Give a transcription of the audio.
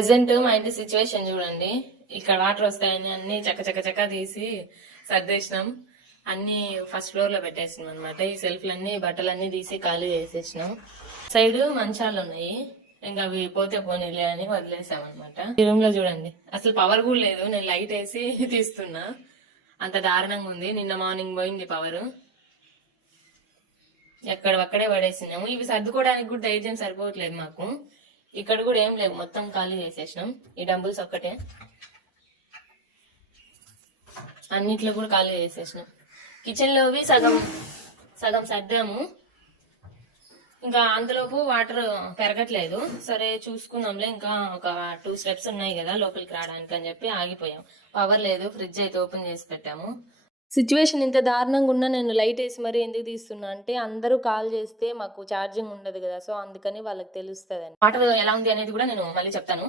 Present మా ఇంటి situation చూడండి. ఇక్కడ వాటర్ వస్తాయని అన్ని చక్క చక్క చక్క తీసి సర్దేసినాం. అన్ని ఫస్ట్ ఫ్లోర్ లో పెట్టేసినాం అనమాట. ఈ సెల్ఫ్లన్నీ బట్టలన్నీ తీసి ఖాళీ చేసేసినాం. సైడ్ మంచాలు ఉన్నాయి, ఇంకా అవి పోతే పోనీలే అని వదిలేసాం అనమాట. ఈ రూమ్ లో చూడండి, అసలు పవర్ కూడా లేదు. నేను లైట్ వేసి తీస్తున్నా, అంత దారుణంగా ఉంది. నిన్న మార్నింగ్ పోయింది పవర్, ఎక్కడక్కడే పడేసినాము. ఇవి సర్దుకోవడానికి కూడా ధైర్యం సరిపోవట్లేదు మాకు. ఇక్కడ కూడా ఏం లేవు, మొత్తం ఖాళీ చేసేసినాం. ఈ డంబుల్స్ ఒక్కటే, అన్నిట్లో కూడా ఖాళీ చేసేసినాం. కిచెన్ లోవి సగం సగం సర్దాము, ఇంకా అంతలోపు వాటర్ పెరగట్లేదు. సరే చూసుకుందాంలే, ఇంకా ఒక 2 స్టెప్స్ ఉన్నాయి కదా లోపలికి రావడానికి అని చెప్పి ఆగిపోయాం. పవర్ లేదు, ఫ్రిడ్జ్ అయితే ఓపెన్ చేసి పెట్టాము. సిచ్యువేషన్ ఇంత దారుణంగా ఉన్నా నేను లైట్ వేసి మరీ ఎందుకు తీస్తున్నా అంటే, అందరూ కాల్ చేస్తే మాకు ఛార్జింగ్ ఉండదు కదా, సో అందుకని వాళ్ళకి తెలుస్తుంది. వాటర్ ఎలా ఉంది అనేది కూడా నేను మళ్ళీ చెప్తాను.